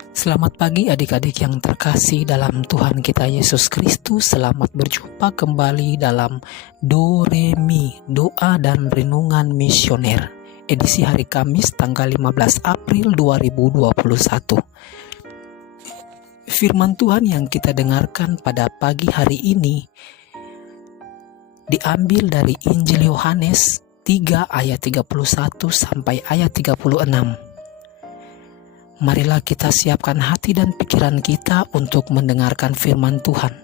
Selamat pagi adik-adik yang terkasih dalam Tuhan kita Yesus Kristus. Selamat berjumpa kembali dalam Do Re Mi, Doa dan Renungan Misioner, edisi hari Kamis tanggal 15 April 2021. Firman Tuhan yang kita dengarkan pada pagi hari ini diambil dari Injil Yohanes 3 ayat 31 sampai ayat 36. Marilah kita siapkan hati dan pikiran kita untuk mendengarkan firman Tuhan.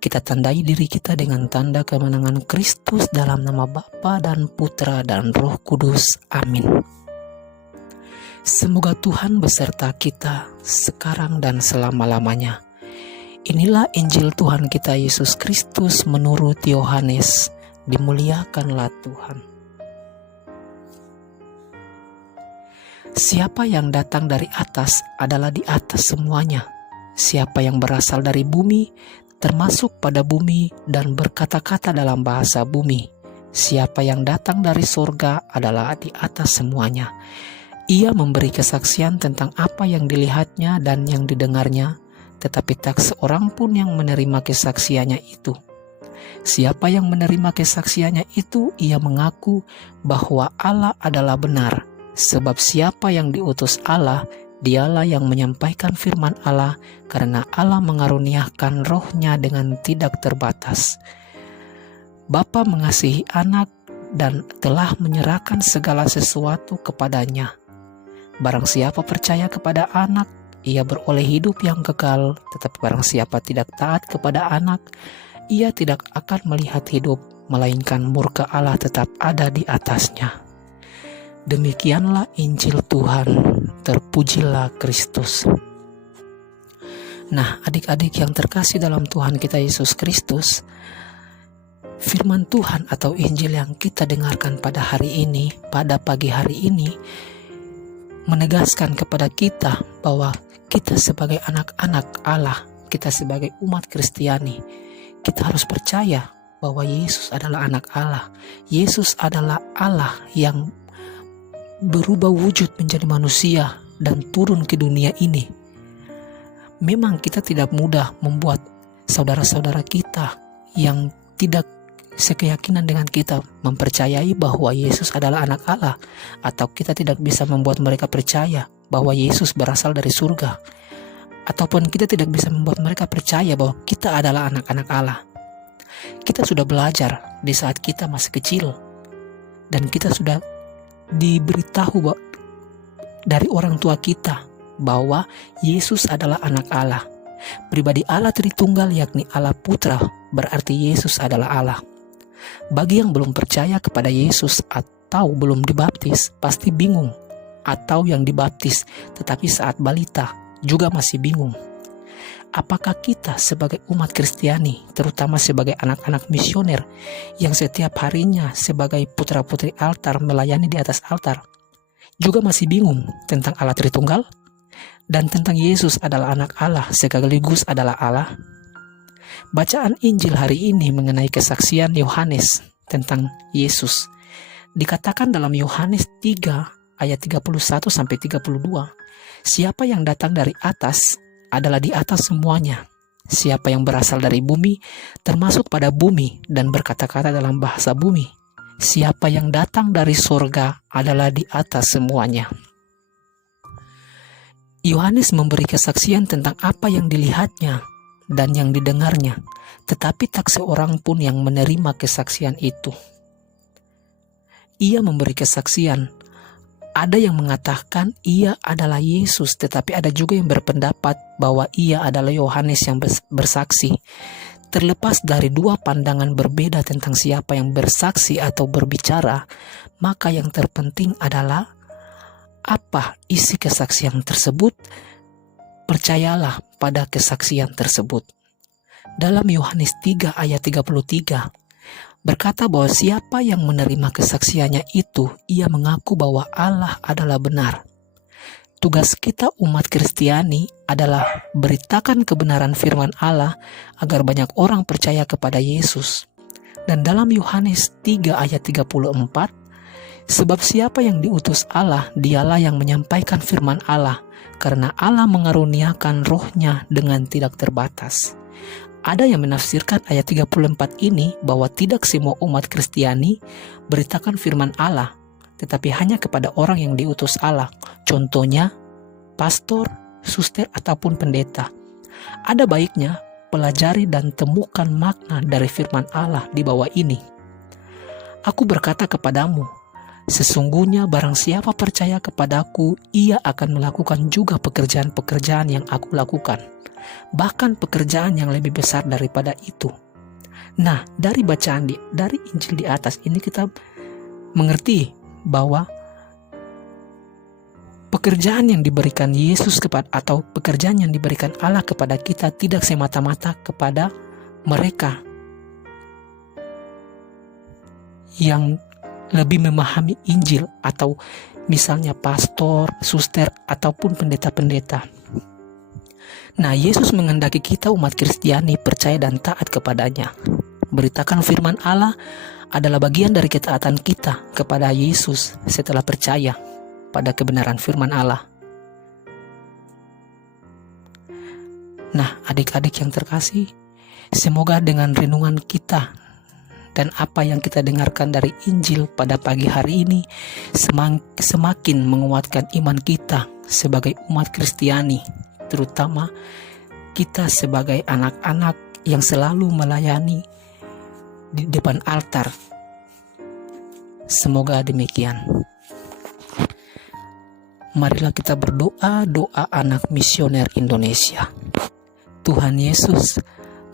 Kita tandai diri kita dengan tanda kemenangan Kristus dalam nama Bapa dan Putra dan Roh Kudus. Amin. Semoga Tuhan beserta kita sekarang dan selama-lamanya. Inilah Injil Tuhan kita Yesus Kristus menurut Yohanes. Dimuliakanlah Tuhan. Siapa yang datang dari atas adalah di atas semuanya. Siapa yang berasal dari bumi, termasuk pada bumi dan berkata-kata dalam bahasa bumi. Siapa yang datang dari surga adalah di atas semuanya. Ia memberi kesaksian tentang apa yang dilihatnya dan yang didengarnya, tetapi tak seorang pun yang menerima kesaksiannya itu. Siapa yang menerima kesaksiannya itu, ia mengaku bahwa Allah adalah benar. Sebab siapa yang diutus Allah, dialah yang menyampaikan firman Allah, karena Allah mengaruniakan rohnya dengan tidak terbatas. Bapa mengasihi anak dan telah menyerahkan segala sesuatu kepadanya. Barang siapa percaya kepada anak, ia beroleh hidup yang kekal, tetapi barang siapa tidak taat kepada anak, ia tidak akan melihat hidup, melainkan murka Allah tetap ada di atasnya. Demikianlah Injil Tuhan, terpujilah Kristus. Nah, adik-adik yang terkasih dalam Tuhan kita Yesus Kristus, firman Tuhan atau Injil yang kita dengarkan pada hari ini, pada pagi hari ini, menegaskan kepada kita bahwa kita sebagai anak-anak Allah, kita sebagai umat Kristiani, kita harus percaya bahwa Yesus adalah anak Allah. Yesus adalah Allah yang berubah wujud menjadi manusia dan turun ke dunia ini. Memang kita tidak mudah membuat saudara-saudara kita yang tidak sekeyakinan dengan kita mempercayai bahwa Yesus adalah anak Allah, atau kita tidak bisa membuat mereka percaya bahwa Yesus berasal dari surga, ataupun kita tidak bisa membuat mereka percaya bahwa kita adalah anak-anak Allah. Kita sudah belajar di saat kita masih kecil, dan kita sudah diberitahu dari orang tua kita bahwa Yesus adalah anak Allah. Pribadi Allah Tritunggal, yakni Allah Putra, berarti Yesus adalah Allah. Bagi yang belum percaya kepada Yesus atau belum dibaptis pasti bingung, atau yang dibaptis tetapi saat balita juga masih bingung. Apakah kita sebagai umat Kristiani, terutama sebagai anak-anak misioner yang setiap harinya sebagai putra-putri altar melayani di atas altar, juga masih bingung tentang Allah Tritunggal dan tentang Yesus adalah anak Allah sekaligus adalah Allah? Bacaan Injil hari ini mengenai kesaksian Yohanes tentang Yesus. Dikatakan dalam Yohanes 3 ayat 31 sampai 32, siapa yang datang dari atas adalah di atas semuanya. Siapa yang berasal dari bumi, termasuk pada bumi dan berkata-kata dalam bahasa bumi. Siapa yang datang dari surga adalah di atas semuanya. Yohanes memberi kesaksian tentang apa yang dilihatnya dan yang didengarnya, tetapi tak seorang pun yang menerima kesaksian itu. Ia memberi kesaksian. Ada yang mengatakan ia adalah Yesus, tetapi ada juga yang berpendapat bahwa ia adalah Yohanes yang bersaksi. Terlepas dari dua pandangan berbeda tentang siapa yang bersaksi atau berbicara, maka yang terpenting adalah apa isi kesaksian tersebut. Percayalah pada kesaksian tersebut. Dalam Yohanes 3 ayat 33, berkata bahwa siapa yang menerima kesaksiannya itu, ia mengaku bahwa Allah adalah benar. Tugas kita umat Kristiani adalah beritakan kebenaran firman Allah agar banyak orang percaya kepada Yesus. Dan dalam Yohanes 3 ayat 34, sebab siapa yang diutus Allah, dialah yang menyampaikan firman Allah, karena Allah mengaruniakan rohnya dengan tidak terbatas. Ada yang menafsirkan ayat 34 ini bahwa tidak semua umat Kristiani beritakan firman Allah, tetapi hanya kepada orang yang diutus Allah. Contohnya, pastor, suster, ataupun pendeta. Ada baiknya pelajari dan temukan makna dari firman Allah di bawah ini. Aku berkata kepadamu, sesungguhnya barang siapa percaya kepadaku, ia akan melakukan juga pekerjaan-pekerjaan yang aku lakukan, bahkan pekerjaan yang lebih besar daripada itu. Nah, dari bacaan dari Injil di atas ini kita mengerti bahwa pekerjaan yang diberikan Yesus atau pekerjaan yang diberikan Allah kepada kita tidak semata-mata kepada mereka yang lebih memahami Injil, atau misalnya pastor, suster, ataupun pendeta-pendeta. Nah, Yesus menghendaki kita umat Kristiani percaya dan taat kepadanya. Beritakan firman Allah adalah bagian dari ketaatan kita kepada Yesus setelah percaya pada kebenaran firman Allah. Nah, adik-adik yang terkasih, semoga dengan renungan kita dan apa yang kita dengarkan dari Injil pada pagi hari ini semakin menguatkan iman kita sebagai umat Kristiani, terutama kita sebagai anak-anak yang selalu melayani di depan altar. Semoga demikian. Marilah kita berdoa, doa anak misioner Indonesia. Tuhan Yesus,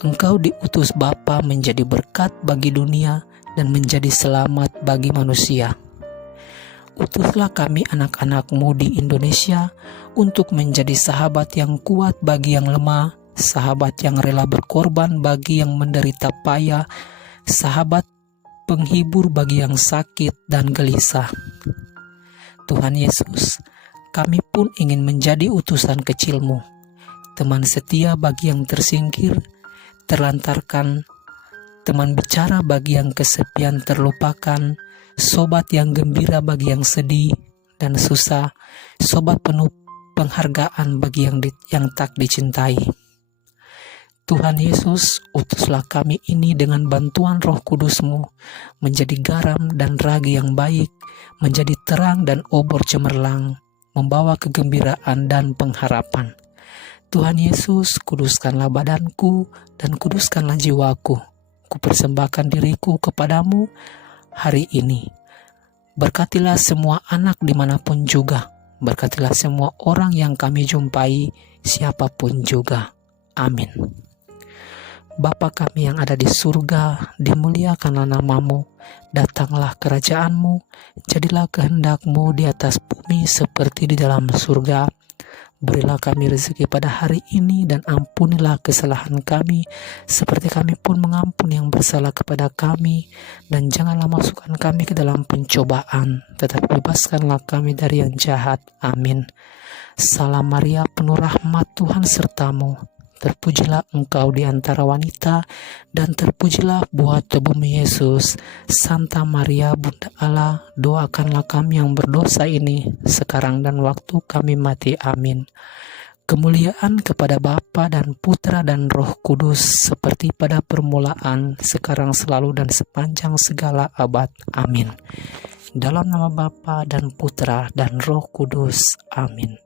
Engkau diutus Bapa menjadi berkat bagi dunia dan menjadi selamat bagi manusia. Utuslah kami anak-anak-Mu di Indonesia untuk menjadi sahabat yang kuat bagi yang lemah, sahabat yang rela berkorban bagi yang menderita payah, sahabat penghibur bagi yang sakit dan gelisah. Tuhan Yesus, kami pun ingin menjadi utusan kecil-Mu, teman setia bagi yang tersingkir, terlantarkan, teman bicara bagi yang kesepian terlupakan, sobat yang gembira bagi yang sedih dan susah, sobat penuh penghargaan bagi yang tak dicintai. Tuhan Yesus, utuslah kami ini dengan bantuan Roh Kudus-Mu menjadi garam dan ragi yang baik, menjadi terang dan obor cemerlang, membawa kegembiraan dan pengharapan. Tuhan Yesus, kuduskanlah badanku dan kuduskanlah jiwaku. Kupersembahkan diriku kepadamu hari ini. Berkatilah semua anak dimanapun juga. Berkatilah semua orang yang kami jumpai, siapapun juga. Amin. Bapa kami yang ada di surga, dimuliakanlah nama-Mu. Datanglah kerajaan-Mu, jadilah kehendak-Mu di atas bumi seperti di dalam surga. Berilah kami rezeki pada hari ini dan ampunilah kesalahan kami seperti kami pun mengampuni yang bersalah kepada kami, dan janganlah masukkan kami ke dalam pencobaan, tetapi bebaskanlah kami dari yang jahat. Amin. Salam Maria, penuh rahmat, Tuhan sertamu. Terpujilah engkau di antara wanita, dan terpujilah buah tubuhmu Yesus. Santa Maria, Bunda Allah, doakanlah kami yang berdosa ini, sekarang dan waktu kami mati. Amin. Kemuliaan kepada Bapa dan Putra dan Roh Kudus, seperti pada permulaan, sekarang, selalu, dan sepanjang segala abad. Amin. Dalam nama Bapa dan Putra dan Roh Kudus. Amin.